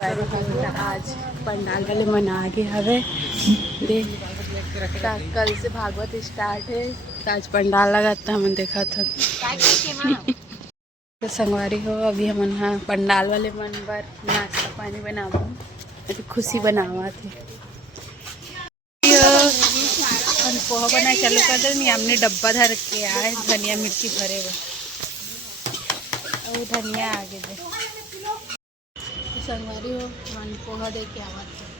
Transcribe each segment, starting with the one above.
आज पंडाल वाले मना के हवे दे कल से भागवत स्टार्ट है तो आज पंडाल लगा था हम देखा था तो संगवारी हो अभी हम हाँ पंडाल वाले मन पर नाश्ता पानी बनावा तो खुशी बनावा थे पोहा बना चालू कर दे नहीं हमने डब्बा धर के आए धनिया मिर्ची भरे हुए और धनिया आगे दे संगवारी हो मन पोहा दे के आवा थे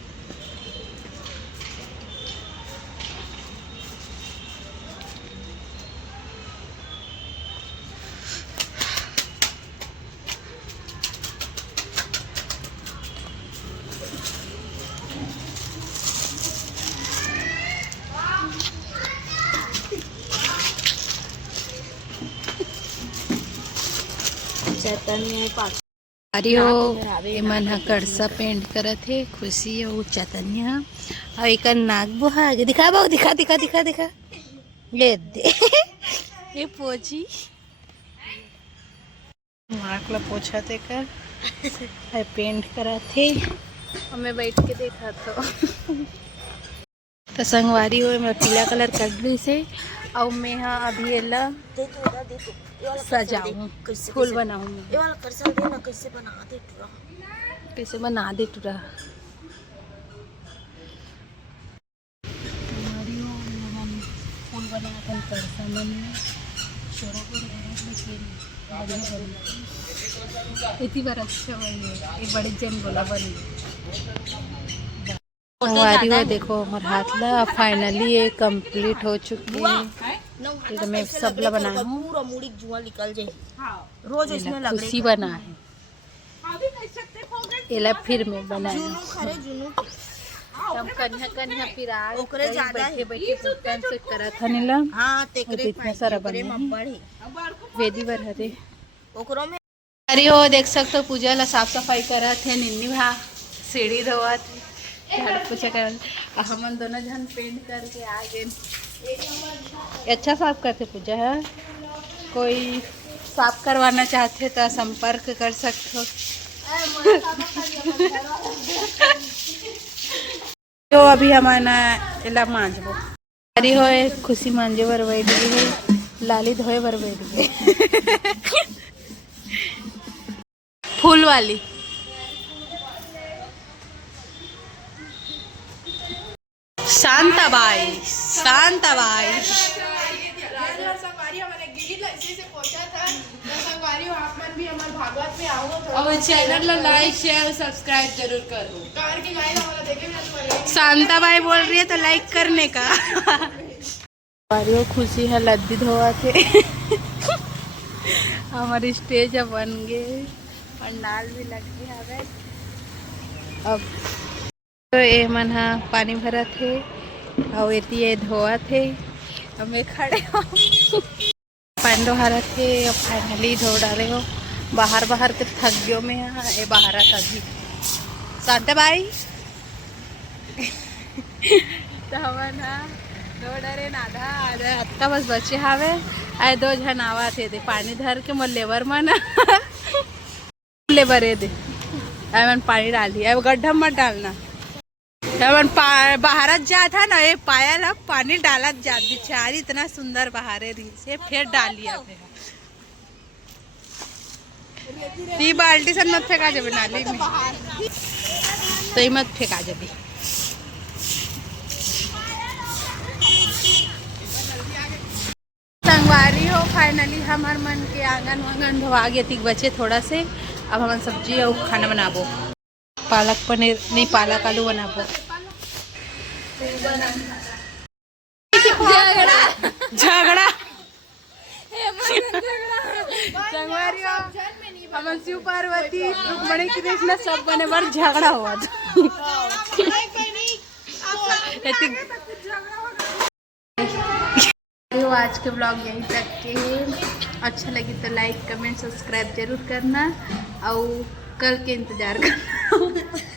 अरे हो मन हा कड़सा पेंट करत है खुशी हो चैतन्य और एक नाक बुहा आगे दिखा बाबू दिखा दिखा दिखा दिखा ले दे ये पोछी नाक ला पोछा थे कर है पेंट करा थे हमें बैठ के देखा तो संगवारी हो मैं पीला कलर कर दी से और मैं हाँ अभी एला सजाऊं फूल बनाऊं कैसे बना दे टूरा फूल बना कर मन इतनी बार अच्छा बनी ये बड़े जन बोला बनी संगवारी हो देखो हमारे हाथ ला फाइनली ये कंप्लीट हो चुकी है तो मैं सबला बनाया हूँ पूरा मुड़ी जुआ निकल जाए रोज इसमें लग खुशी बना है एला फिर मैं बनाया हम कन्या कन्या फिर आए ओकरे ज्यादा बैठे बैठे टाइम से करा था नीला हां तेकरे इतना सारा बने वेदी बर हरे ओकरो में अरे हो देख सकते हो पूजा ला साफ सफाई करा थे निन्नी भा सीढ़ी धोआ थे झाड़ू पोछा कर हम दोनों जन पेंट करके आ गए अच्छा साफ करते पूजा है कोई साफ करवाना चाहते तो संपर्क कर सकते हो तो अभी हमारा इला मांझबो अरे हो खुशी मांझे बर बैठ गई है लाली धोए बर बैठ गई फूल वाली शांताबाई शांताबाई और चैनल ला लाइक शेयर सब्सक्राइब जरूर करो शांताबाई बोल रही है तो लाइक करने का खुशी है लद्दी धोआ थे हमारी स्टेज बन गए पंडाल भी लग गया अब तो ये मन हा पानी भरा थे और ये धोआ थे हमें खड़े हो पानी धोहरा थे और फाइनली धो डाले हो बाहर बाहर तो थक गयो में ये बाहर था भी शांता भाई तो हमन हा धो डरे आधा आधा अत्ता बस बचे हावे आए दो जन आवा थे दे पानी धर के मोर लेबर मन लेबर दे आए मन पानी डाली अब गड्ढा मत डालना बाहर जा था ना ये पायल अब पानी डाला जा बिचारी इतना सुंदर बाहरे रही से फिर डालिया ती बाल्टी से मत फेंका जब नाली में तो ही मत फेंका जब संगवारी हो फाइनली हमार मन के आंगन वांगन धोवा गए थी बचे थोड़ा से अब हम सब्जी और खाना बनाबो पालक पनीर नहीं पालक आलू बनाबो झगड़ा हम शिव पार्वती रुक्मणी कृष्ण सब बने बार झगड़ा हुआ आज के ब्लॉग यहीं तक के अच्छा लगी तो लाइक कमेंट सब्सक्राइब जरूर करना और कल के इंतजार करना